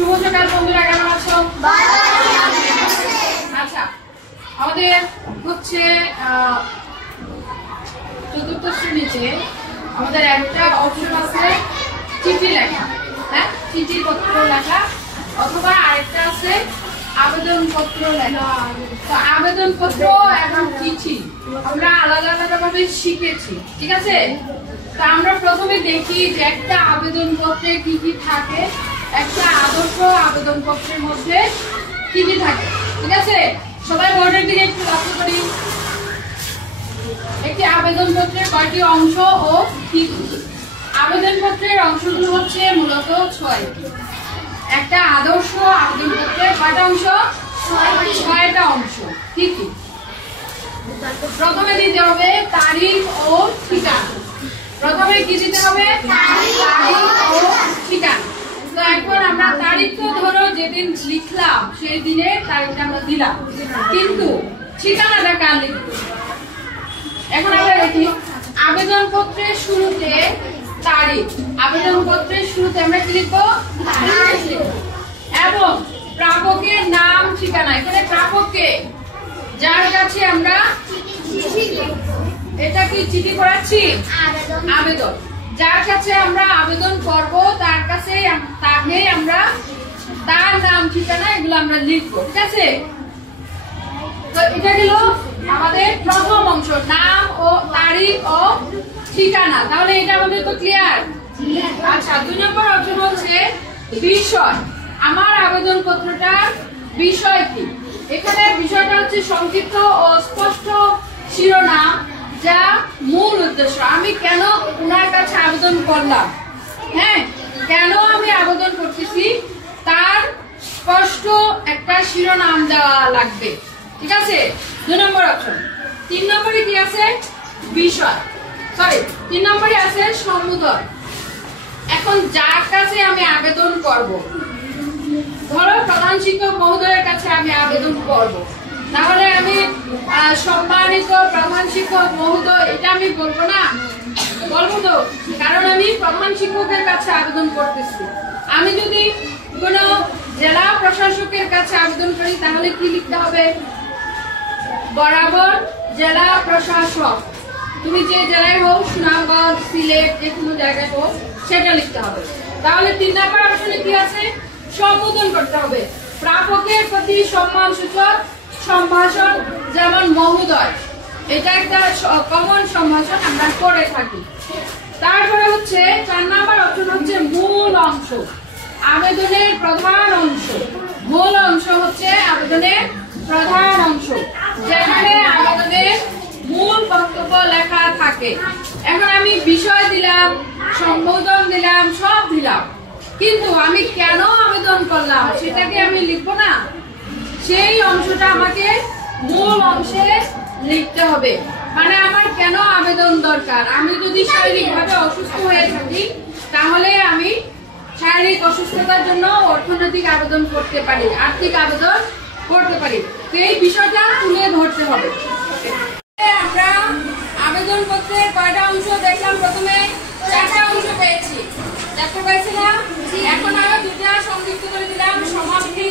শুভ সকাল বন্ধুরা, কেমন আছো? আচ্ছা, আমাদের হচ্ছে চতুর্থ শ্রেণীতে আমাদের একটা অপশন আছে চিঠি লেখা। হ্যাঁ, চিঠি পত্র লেখা, অথবা আরেকটা আছে আবেদন পত্র লেখা। তো আবেদন পত্র এবং চিঠি আমরা আলাদা আলাদা ভাবে শিখেছি, ঠিক আছে? তো আমরা প্রথমে দেখি যে একটা আবেদন পত্রে কি কি থাকে, একটা আদর্শ আবেদন পত্রের মধ্যে কি কি থাকে, ঠিক আছে? সবাই বোর্ডের দিকে একটু লক্ষ্য করি। একটি আবেদন পত্রের কয়টি অংশ ও কি কি? আবেদন পত্রের অংশগুলো হচ্ছে মূলত 6টি। একটা আদর্শ আবেদন পত্রের কয়টা অংশ? 6টা অংশ। কি কি? প্রথমে দিতে হবে তারিখ ও ঠিকানা। প্রথমে কি দিতে হবে? তারিখ ও ঠিকানা। তো এখন আমরা তারিখ তো ধরো যেদিন লিখলাম সেই দিনের তারিখটা আমরা দিলাম, কিন্তু ঠিকানাটা কার লিখবো? এখন আমরা দেখি আবেদন পত্রের শুরুতে তারিখ। আবেদন পত্রের শুরুতে আমরা কি লিখবো? তারিখ লিখবো। এবং প্রাপকের নাম ঠিকানা। এখানে প্রাপককে যার কাছে আমরা এটা কি চিঠি করাচ্ছি? আবেদন। যার কাছে আমরা আবেদন করব তার কাছে তাকে আমরা তার নাম ঠিকানা এগুলো আমরা লিখবো, ঠিক আছে? তো এটা হলো আমাদের প্রথম অংশ, নাম ও তারিখ ও ঠিকানা। তাহলে এটা আমাদের তো ক্লিয়ার। আচ্ছা, 2 নম্বর অপশন হচ্ছে বিষয়। আমার আবেদন পত্রটার বিষয় কি? এখানে বিষয়টা হচ্ছে সংক্ষিপ্ত ও স্পষ্ট শিরোনাম, যা মূল উদ্দেশ্য। আমি কেন ওনার কাছে আবেদন করলাম, হ্যাঁ, কেন আমি আবেদন করতেছি তার স্পষ্ট একটা শিরোনাম দেওয়া লাগবে, ঠিক আছে? 2 নম্বর অপশন। 3 নম্বরে কি আছে? বিষয়, 3 নম্বরে আছে সম্বোধন। এখন যার কাছে আমি আবেদন করব, ধরো প্রধান শিক্ষক মহোদয়ের কাছে আমি আবেদন করব, তাহলে আমি সম্মানিত প্রধান শিক্ষক মহোদয় এটা আমি বলবো না? বলবো তো, কারণ আমি প্রধান শিক্ষকের কাছে আবেদন করতেছি। আমি যদি কোনো জেলা প্রশাসকের কাছে আবেদন করি তাহলে কি লিখতে হবে? বরাবর জেলা প্রশাসক। তুমি যে জেলায় হোক, সুনামগঞ্জ, সিলেট, যে কোনো জায়গায় হোক, সেটা লিখতে হবে। তাহলে 3 নম্বর অপশনে কি আছে? সম্বোধন করতে হবে। প্রাপকের প্রতি সম্মান সূচক সম্ভাষণ, যেমন মহোদয়, এটা একটা কমন সম্ভাষণ আমরা করে থাকি। তারপরে হচ্ছে 4 নম্বর অপশন হচ্ছে মূল অংশ। আবেদনের প্রধান অংশ। মূল অংশ হচ্ছে আবেদনের প্রধান অংশ, যেখানে আবেদনের মূল বক্তব্য লেখা থাকে। এখন আমি বিষয় দিলাম, সম্বোধন দিলাম, সব দিলাম, কিন্তু আমি কেন আবেদন করলাম সেটাকে আমি লিখবো না? সেই অংশটা আমাকে মূল অংশে লিখতে হবে। মানে আমার কেন আবেদন দরকার? আমি যদি শারীরিকভাবে অসুস্থ হয়ে থাকি তাহলে আমি শারীরিক অসুস্থতার জন্য অর্থনৈতিক আবেদন করতে পারি, আর্থিক আবেদন করতে পারি। তো এই বিষয়টা তুলে ধরতে হবে। আমরা আবেদন পত্রের কয়টা অংশ দেখলাম? প্রথমে 4টা অংশ পেয়েছি, দেখতে পাইছি না? এখন আরো 2টা সংযুক্ত করে দিলাম, সমাপ্তি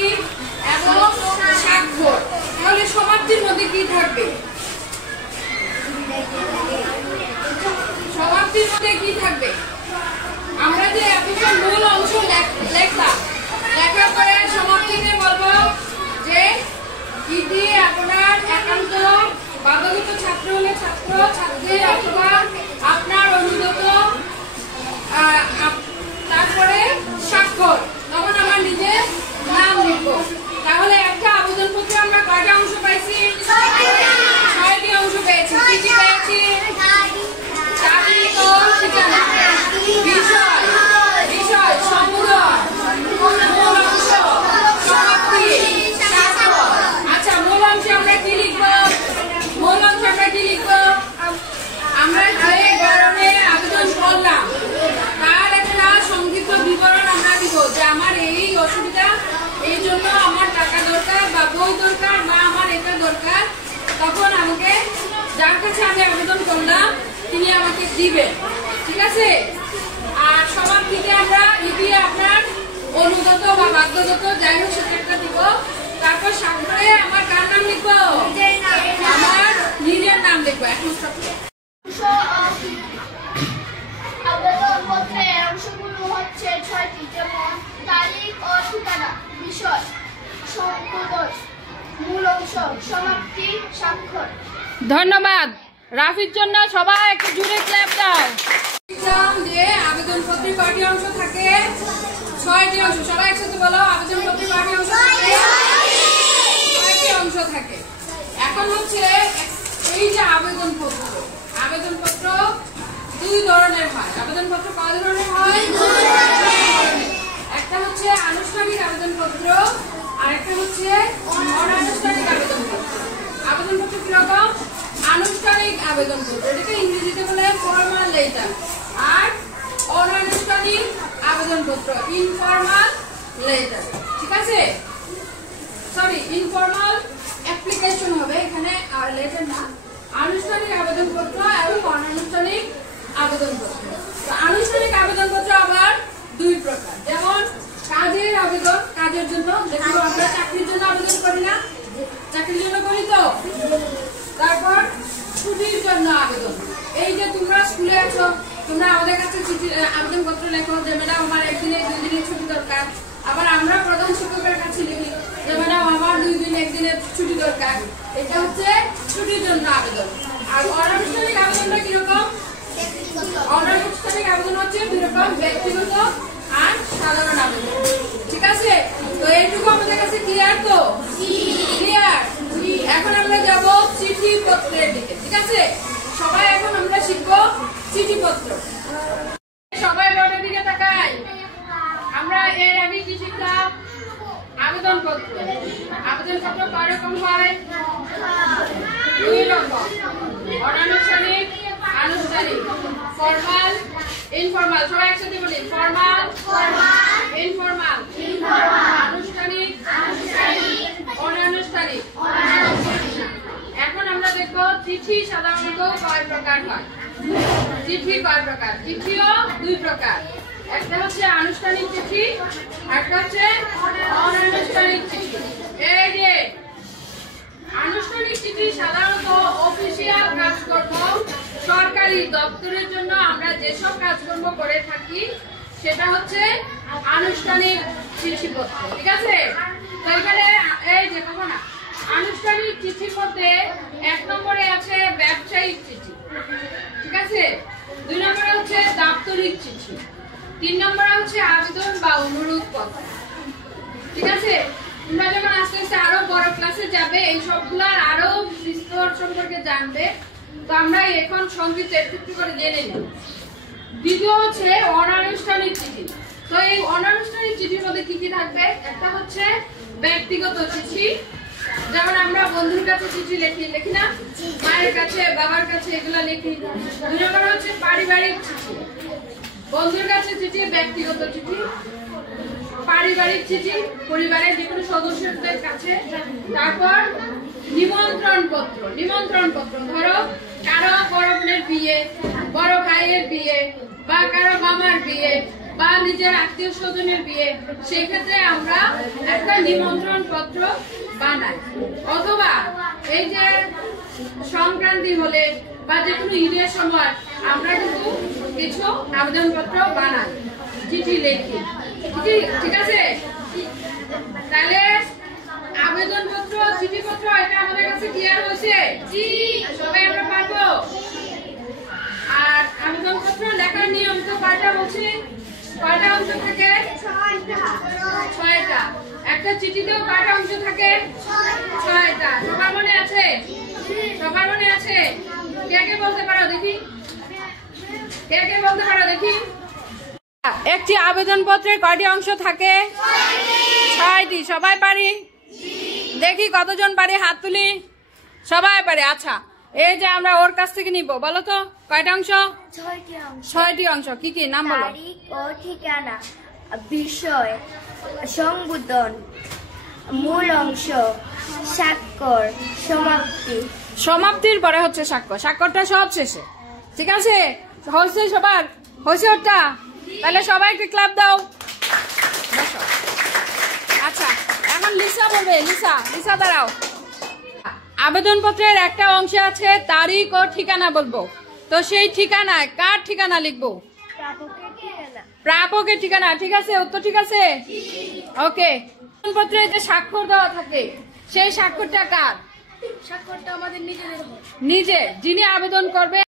এবং স্বাক্ষর। তাহলে সমাপ্তির মধ্যে কি থাকবে? সমাপ্তির মধ্যে কি থাকবে? আমরা যে এতক্ষণ মূল অংশ লেখলাম, লেখার পরে সমাপ্তিতে বলবো যে ইতি আপনার একান্ত বাধ্যগত ছাত্র হলে ছাত্র ছাত্রী অথবা আপনার অনুগত, তারপরে স্বাক্ষর, তখন আমার নিজের নাম লিখবো। তাহলে একটা আবেদন পত্রে আমরা কয়টা অংশ পাইছি? 6টি অংশ পেয়েছি। কি কি পেয়েছি? তারিখ ও ঠিকানা, বিষয়, সম্বোধন, মূল অংশ, সমাপ্তি, স্বাক্ষর। আচ্ছা, মূল অংশে আমরা কি লিখবো? মূল অংশে আমরা কি লিখবো? আমরা যে কারণে আবেদন করলাম তার একটা সংক্ষিপ্ত বিবরণ আমরা দিব, যে আমার এই অসুবিধা, এই জন্য আমার টাকা দরকার বা বই দরকার বা আমার এটা দরকার। তখন আমাকে যার কাছে আমি আবেদন করলাম তিনি আমাকে দিবেন, ঠিক আছে? আর সমাপ্তিতে আমরা ইতি আপনার অনুগত বা বাধ্যগত সম্বোধন, মূল অংশ, সমাপ্তি, স্বাক্ষর। ধন্যবাদ রাফির জন্য। সবাই একটু জুড়ে ক্ল্যাপ দাও। যে আবেদনপত্রে কয়টি অংশ থাকে? 6টি অংশ। সবাই একসাথে বলো, আবেদনপত্রে কয়টি অংশ থাকে? 6টি অংশ থাকে। এখন হচ্ছে এই যে আবেদনপত্র, আবেদনপত্র দুই ধরনের হয়। আবেদনপত্র কয় ধরনের হয়? একটা হচ্ছে আনুষ্ঠানিক আবেদনপত্র আর একটা হচ্ছে অনানুষ্ঠানিক আবেদনপত্র। আবেদনপত্র কিরকম? আনুষ্ঠানিক আবেদনপত্র, এটাকে ইংরেজিতে বলে ফর্মাল লেটার। আর অনানুষ্ঠানিক আবেদনপত্র ইনফর্মাল লেটার। ঠিক আছে, সরি ইনফর্মাল অ্যাপ্লিকেশন হবে এখানে, আর লেটার না। আনুষ্ঠানিক আবেদনপত্র এবং অনানুষ্ঠানিক আবেদনপত্র। তো আনুষ্ঠানিক আবেদনপত্র আবার দুই প্রকার, যেমন কাজের আবেদন, কাজের জন্য, দেখো আমরা চাকরির জন্য আবেদন করি না, চাকরির জন্য করি তো। তারপর ছুটির জন্য আবেদন, এই যে তোমরা স্কুলে আছো, তোমরা আমাদের কাছে আবেদনপত্র লেখো যে ম্যাডাম আমার একদিনে 2 দিনের ছুটি দরকার। আবার আমরা প্রধান শিক্ষকের কাছে লিখি যে ম্যাডাম আমার 2 দিন 1 দিনের ছুটি দরকার। এটা হচ্ছে ছুটির জন্য আবেদন। আর অনানুষ্ঠানিক আবেদনটা কিরকম? অনানুষ্ঠানিক আবেদন হচ্ছে দুরকম, ব্যক্তিগত আর সাধারণ আবেদন। ঠিক আছে, তো এইটুকু আমাদের কাছে ক্লিয়ার তো? ক্লিয়ার। এখন আমরা যাব চিঠিপত্রের দিকে। ঠিক আছে, সবাই এখন আমরা শিখবো চিঠিপত্র। সবাই বোর্ডের দিকে তাকাই। আমরা এর আগে কি শিখলাম? আবেদনপত্র। আবেদনপত্র কয় রকম হয়? 2 রকম, অনানুষ্ঠানিক, আনুষ্ঠানিক। Formal, informal. সবাই একসাথে বলি, ফর্মাল, ইনফর্মাল, আনুষ্ঠানিক, অনানুষ্ঠানিক। এখন আমরা দেখবো চিঠি সাধারণত কয় প্রকার হয়। চিঠি কয় প্রকার? চিঠিও 2 প্রকার, একটা হচ্ছে আনুষ্ঠানিক চিঠি, একটা হচ্ছে অনানুষ্ঠানিক চিঠি। এই যে আনুষ্ঠানিক চিঠি সাধারণত অফিসিয়াল কাজকর্ম, সরকারি দপ্তরের জন্য আমরা যেসব কাজকর্ম করে থাকি সেটা হচ্ছে আনুষ্ঠানিক চিঠিপত্র। ঠিক আছে, তো এখানে এই যে কখনো না, আনুষ্ঠানিক চিঠির মধ্যে 1 নম্বরে আছে ব্যবসায়িক চিঠি। ঠিক আছে, 2 নম্বরে হচ্ছে দাপ্তরিক চিঠি, 3 নম্বরে হচ্ছে আবেদন বা অনুরোধ পত্র। ঠিক আছে, তোমরা যখন আস্তে আস্তে আরো বড় ক্লাসে যাবে এই সবগুলার আরো বিস্তর সম্পর্কে জানবে। তো আমরা এখন সংক্ষিপ্ত একটু করে জেনে নিই। দ্বিতীয় হচ্ছে অনানুষ্ঠানিক চিঠি। তো এই অনানুষ্ঠানিক চিঠির মধ্যে কি কি থাকবে? একটা হচ্ছে ব্যক্তিগত চিঠি, যেমন আমরা বন্ধুর কাছে চিঠি লিখি না, মায়ের কাছে, বাবার কাছে, এগুলা লিখি। 2 নম্বর হচ্ছে পারিবারিক চিঠি, বন্ধুর কাছে চিঠি, ব্যক্তিগত চিঠি। পারিবারিক চিঠি পরিবারের যে কোনো সদস্যদের কাছে। তারপর নিমন্ত্রণ পত্র। নিমন্ত্রণ পত্র ধরো কারো বড় বোনের বিয়ে, বড় ভাইয়ের বিয়ে, বা কারো মামার বিয়ে, বা নিজের আত্মীয় স্বজনের বিয়ে, সেই ক্ষেত্রে আমরা একটা নিমন্ত্রণ পত্র বানাই। অথবা এই যে সংক্রান্তি হলে বা যে কোনো ঈদের সময় আমরা কিন্তু কিছু আবেদনপত্র বানাই, চিঠি লিখি। ঠিক আছে, তাহলে আবেদনপত্র, চিঠিপত্র এটা আমাদের কাছে ক্লিয়ার হয়েছে? জি, সবাই আমরা পারবো। আর আবেদনপত্র লেখার নিয়ম তো কয়টা বলছি? কয়টা অংশ থাকে? 6টা। একটা চিঠিতেও কয়টা অংশ থাকে? 6টা। সবার মনে আছে? সবার মনে আছে? কে কে বলতে পারো দেখি? কে কে বলতে পারো দেখি? একটি আবেদনপত্রের কয়টি অংশ থাকে? 6টি। সবাই পারি? দেখি কতজন পারি, হাত তুলি। সবাই পারে। আচ্ছা, এই যে আমরা ওর কাছ থেকে নিব, বলো তো কয়টা অংশ? 6টি অংশ। কি কি নাম বলো? তারিখ ও ঠিকানা, বিষয়, সংবোধন, মূল অংশ, স্বাক্ষর, সমাপ্তি। সমাপ্তির পরে হচ্ছে স্বাক্ষর। স্বাক্ষরটা সব শেষে। ঠিক আছে, হয়েছে সবার? হয়েছে ওটা? তাহলে সবাই একটু ক্লাপ দাও। আচ্ছা, এখন লিসা বলবে। লিসা দাঁড়াও। আবেদনপত্রের একটা অংশ আছে তারিখ ও ঠিকানা বলবো, তো সেই ঠিকানায় কার ঠিকানা লিখবো? প্রাপকের ঠিকানা। প্রাপকের ঠিকানা, ঠিক আছে, উত্তর ঠিক আছে। ওকে, আবেদনপত্রে যে স্বাক্ষর দেওয়া থাকে সেই স্বাক্ষরটা কার? স্বাক্ষরটা আমাদের নিজেদের হয়। নিজে, যিনি আবেদন করবে